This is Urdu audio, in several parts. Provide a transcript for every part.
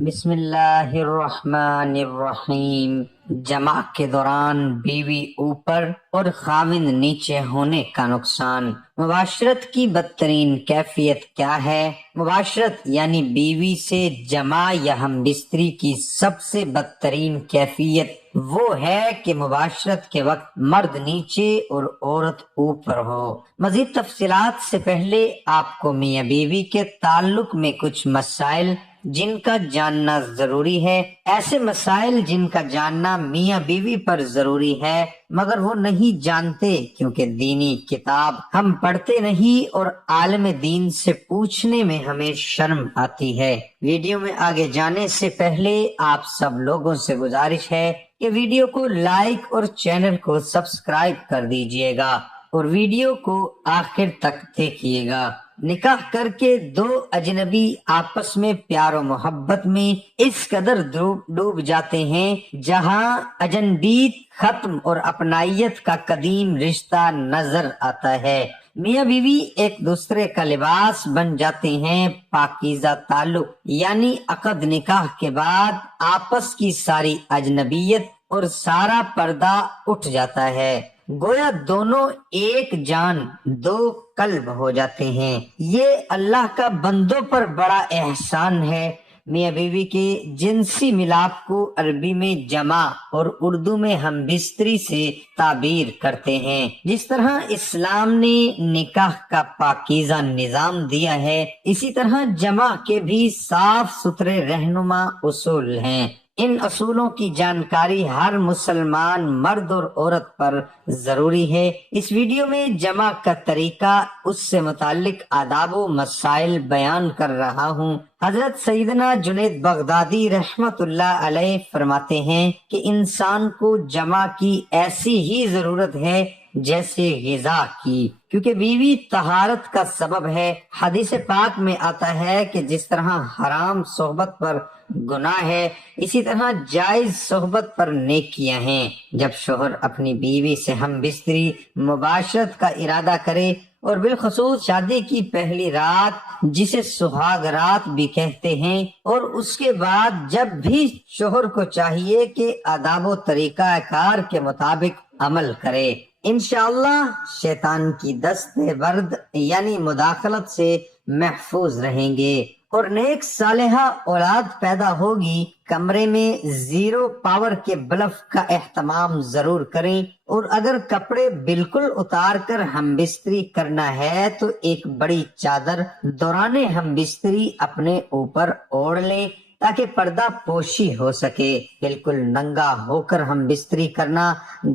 بسم اللہ الرحمن الرحیم۔ جمع کے دوران بیوی اوپر اور خاوند نیچے ہونے کا نقصان۔ مباشرت کی بدترین کیفیت کیا ہے؟ مباشرت یعنی بیوی سے جمع یا ہم بستری کی سب سے بدترین کیفیت وہ ہے کہ مباشرت کے وقت مرد نیچے اور عورت اوپر ہو۔ مزید تفصیلات سے پہلے آپ کو میاں بیوی کے تعلق میں کچھ مسائل جن کا جاننا ضروری ہے۔ ایسے مسائل جن کا جاننا میاں بیوی پر ضروری ہے مگر وہ نہیں جانتے کیونکہ دینی کتاب ہم پڑھتے نہیں اور عالم دین سے پوچھنے میں ہمیں شرم آتی ہے۔ ویڈیو میں آگے جانے سے پہلے آپ سب لوگوں سے گزارش ہے کہ ویڈیو کو لائک اور چینل کو سبسکرائب کر دیجئے گا اور ویڈیو کو آخر تک دیکھیے گا۔ نکاح کر کے دو اجنبی آپس میں پیار و محبت میں اس قدر ڈوب جاتے ہیں جہاں اجنبیت ختم اور اپنائیت کا قدیم رشتہ نظر آتا ہے۔ میاں بیوی ایک دوسرے کا لباس بن جاتے ہیں۔ پاکیزہ تعلق یعنی عقد نکاح کے بعد آپس کی ساری اجنبیت اور سارا پردہ اٹھ جاتا ہے، گویا دونوں ایک جان دو قلب ہو جاتے ہیں۔ یہ اللہ کا بندوں پر بڑا احسان ہے۔ میاں بیوی کے جنسی ملاپ کو عربی میں جمع اور اردو میں ہم بستری سے تعبیر کرتے ہیں۔ جس طرح اسلام نے نکاح کا پاکیزہ نظام دیا ہے، اسی طرح جمع کے بھی صاف ستھرے رہنما اصول ہیں۔ ان اصولوں کی جانکاری ہر مسلمان مرد اور عورت پر ضروری ہے۔ اس ویڈیو میں جمع کا طریقہ، اس سے متعلق آداب و مسائل بیان کر رہا ہوں۔ حضرت سیدنا جنید بغدادی رحمت اللہ علیہ فرماتے ہیں کہ انسان کو جمع کی ایسی ہی ضرورت ہے جیسے غذا کی، کیونکہ بیوی طہارت کا سبب ہے۔ حدیث پاک میں آتا ہے کہ جس طرح حرام صحبت پر گناہ ہے، اسی طرح جائز صحبت پر نیکیاں ہیں۔ جب شوہر اپنی بیوی سے ہم بستری مباشرت کا ارادہ کرے اور بالخصوص شادی کی پہلی رات جسے سہاگ رات بھی کہتے ہیں، اور اس کے بعد جب بھی شوہر کو چاہیے کہ آداب و طریقہ کار کے مطابق عمل کرے، انشاءاللہ شیطان کی دست برد یعنی مداخلت سے محفوظ رہیں گے اور نیک صالحہ اولاد پیدا ہوگی۔ کمرے میں زیرو پاور کے بلف کا اہتمام ضرور کریں، اور اگر کپڑے بالکل اتار کر ہم بستری کرنا ہے تو ایک بڑی چادر دوران ہم بستری اپنے اوپر اوڑھ لیں تاکہ پردہ پوشی ہو سکے۔ بالکل ننگا ہو کر ہم بستری کرنا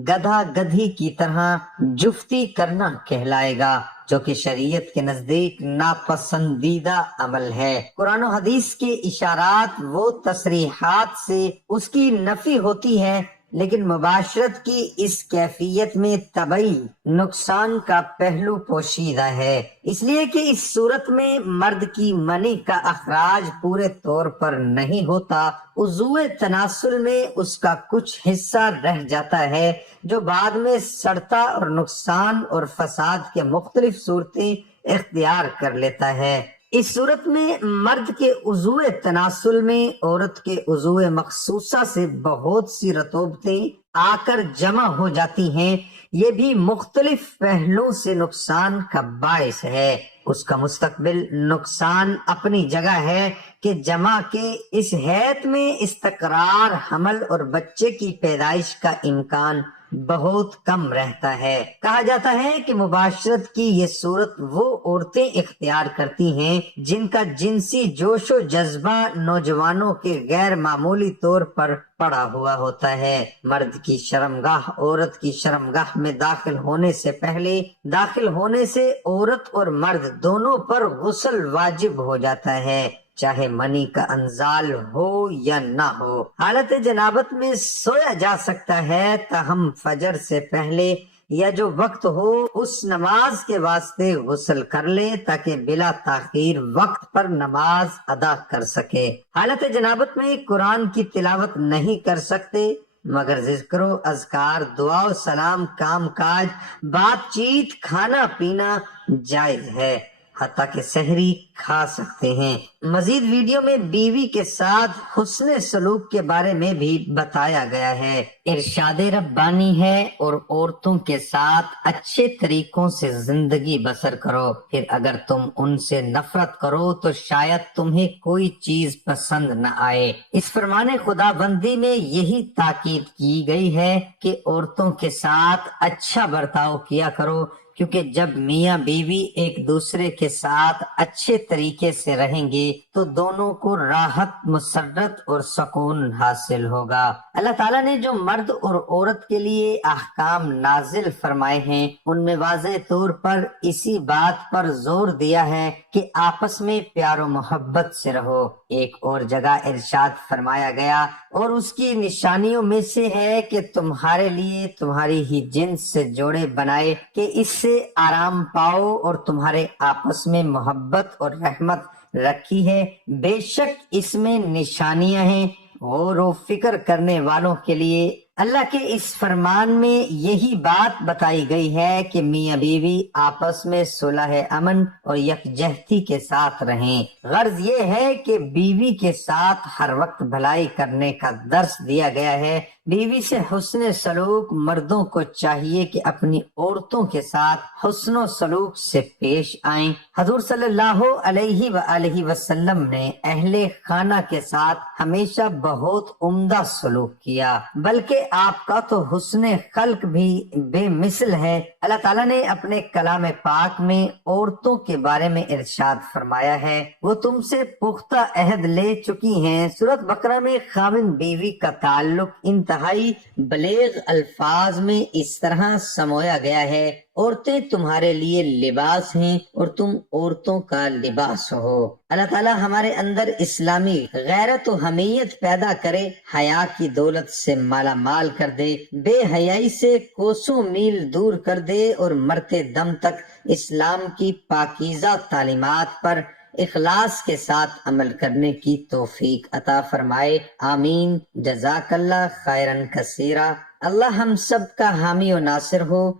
گدھا گدھی کی طرح جفتی کرنا کہلائے گا، جو کہ شریعت کے نزدیک ناپسندیدہ عمل ہے۔ قرآن و حدیث کے اشارات و تصریحات سے اس کی نفی ہوتی ہے، لیکن مباشرت کی اس کیفیت میں طبعی نقصان کا پہلو پوشیدہ ہے، اس لیے کہ اس صورت میں مرد کی منی کا اخراج پورے طور پر نہیں ہوتا، عضو تناسل میں اس کا کچھ حصہ رہ جاتا ہے جو بعد میں سڑتا اور نقصان اور فساد کے مختلف صورتیں اختیار کر لیتا ہے۔ اس صورت میں مرد کے عضو تناسل میں عورت کے عضو مخصوصہ سے بہت سی رطوبتیں آ کر جمع ہو جاتی ہیں۔ یہ بھی مختلف پہلوؤں سے نقصان کا باعث ہے۔ اس کا مستقبل نقصان اپنی جگہ ہے کہ جمع کے اس حیث میں استقرار حمل اور بچے کی پیدائش کا امکان بہت کم رہتا ہے۔ کہا جاتا ہے کہ مباشرت کی یہ صورت وہ عورتیں اختیار کرتی ہیں جن کا جنسی جوش و جذبہ نوجوانوں کے غیر معمولی طور پر پڑا ہوا ہوتا ہے۔ مرد کی شرمگاہ عورت کی شرمگاہ میں داخل ہونے سے پہلے داخل ہونے سے عورت اور مرد دونوں پر غسل واجب ہو جاتا ہے، چاہے منی کا انزال ہو یا نہ ہو۔ حالت جنابت میں سویا جا سکتا ہے، تاہم فجر سے پہلے یا جو وقت ہو اس نماز کے واسطے غسل کر لے تاکہ بلا تاخیر وقت پر نماز ادا کر سکے۔ حالت جنابت میں قرآن کی تلاوت نہیں کر سکتے مگر ذکر و اذکار، دعا و سلام، کام کاج، بات چیت، کھانا پینا جائز ہے۔ حتیٰ کہ سحری کھا سکتے ہیں۔ مزید ویڈیو میں بیوی کے ساتھ حسن سلوک کے بارے میں بھی بتایا گیا ہے۔ ارشاد ربانی ہے اور عورتوں کے ساتھ اچھے طریقوں سے زندگی بسر کرو، پھر اگر تم ان سے نفرت کرو تو شاید تمہیں کوئی چیز پسند نہ آئے۔ اس فرمان خدا بندی میں یہی تاکید کی گئی ہے کہ عورتوں کے ساتھ اچھا برتاؤ کیا کرو، کیونکہ جب میاں بیوی ایک دوسرے کے ساتھ اچھے طریقے سے رہیں گے تو دونوں کو راحت، مسرت اور سکون حاصل ہوگا۔ اللہ تعالیٰ نے جو مرد اور عورت کے لیے احکام نازل فرمائے ہیں ان میں واضح طور پر اسی بات پر زور دیا ہے کہ آپس میں پیار و محبت سے رہو۔ ایک اور جگہ ارشاد فرمایا گیا، اور اس کی نشانیوں میں سے ہے کہ تمہارے لیے تمہاری ہی جنس سے جوڑے بنائے کہ اس سے آرام پاؤ، اور تمہارے آپس میں محبت اور رحمت رکھی ہے، بے شک اس میں نشانیاں ہیں غور و فکر کرنے والوں کے لیے۔ اللہ کے اس فرمان میں یہی بات بتائی گئی ہے کہ میاں بیوی آپس میں صلح امن اور یکجہتی کے ساتھ رہیں۔ غرض یہ ہے کہ بیوی کے ساتھ ہر وقت بھلائی کرنے کا درس دیا گیا ہے۔ بیوی سے حسن سلوک، مردوں کو چاہیے کہ اپنی عورتوں کے ساتھ حسن و سلوک سے پیش آئیں۔ حضور صلی اللہ علیہ وآلہ وسلم نے اہل خانہ کے ساتھ ہمیشہ بہت عمدہ سلوک کیا، بلکہ آپ کا تو حسن خلق بھی بے مثل ہے۔ اللہ تعالیٰ نے اپنے کلام پاک میں عورتوں کے بارے میں ارشاد فرمایا ہے، وہ تم سے پختہ عہد لے چکی ہیں۔ سورۃ بقرہ میں خاوند بیوی کا تعلق انتہائی بلیغ الفاظ میں اس طرح سمویا گیا ہے، عورتیں تمہارے لیے لباس ہیں اور تم عورتوں کا لباس ہو۔ اللہ تعالیٰ ہمارے اندر اسلامی غیرت و حمیت پیدا کرے، حیا کی دولت سے مالا مال کر دے، بے حیائی سے کوسوں میل دور کر دے، اور مرتے دم تک اسلام کی پاکیزہ تعلیمات پر اخلاص کے ساتھ عمل کرنے کی توفیق عطا فرمائے۔ آمین۔ جزاک اللہ خیرن کثیرا۔ اللہ ہم سب کا حامی و ناصر ہو۔